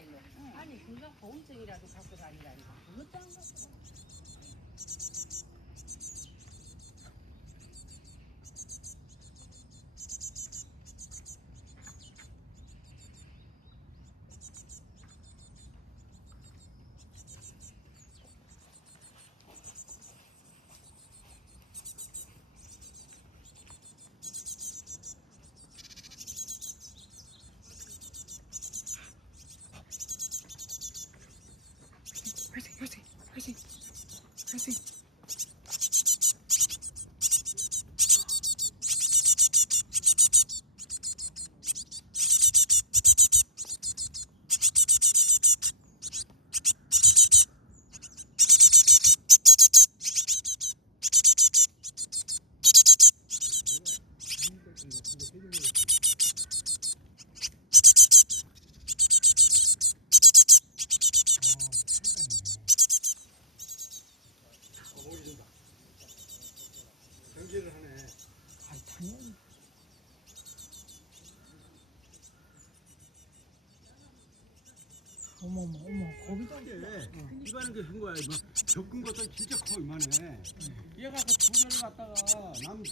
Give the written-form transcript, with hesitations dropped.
일로. 아니 그거 보험증이라도 갖고 다니라니까. 그것도 안 갖고. 화이팅 화이팅 화이팅 화이팅. 경기를 하네. 아 당연히. 어머머 어머 거기다. 이거는 게 큰 거야. 이거 겪은 것도 진짜 커 이만해. 얘가 그 두 개를 갖다가 남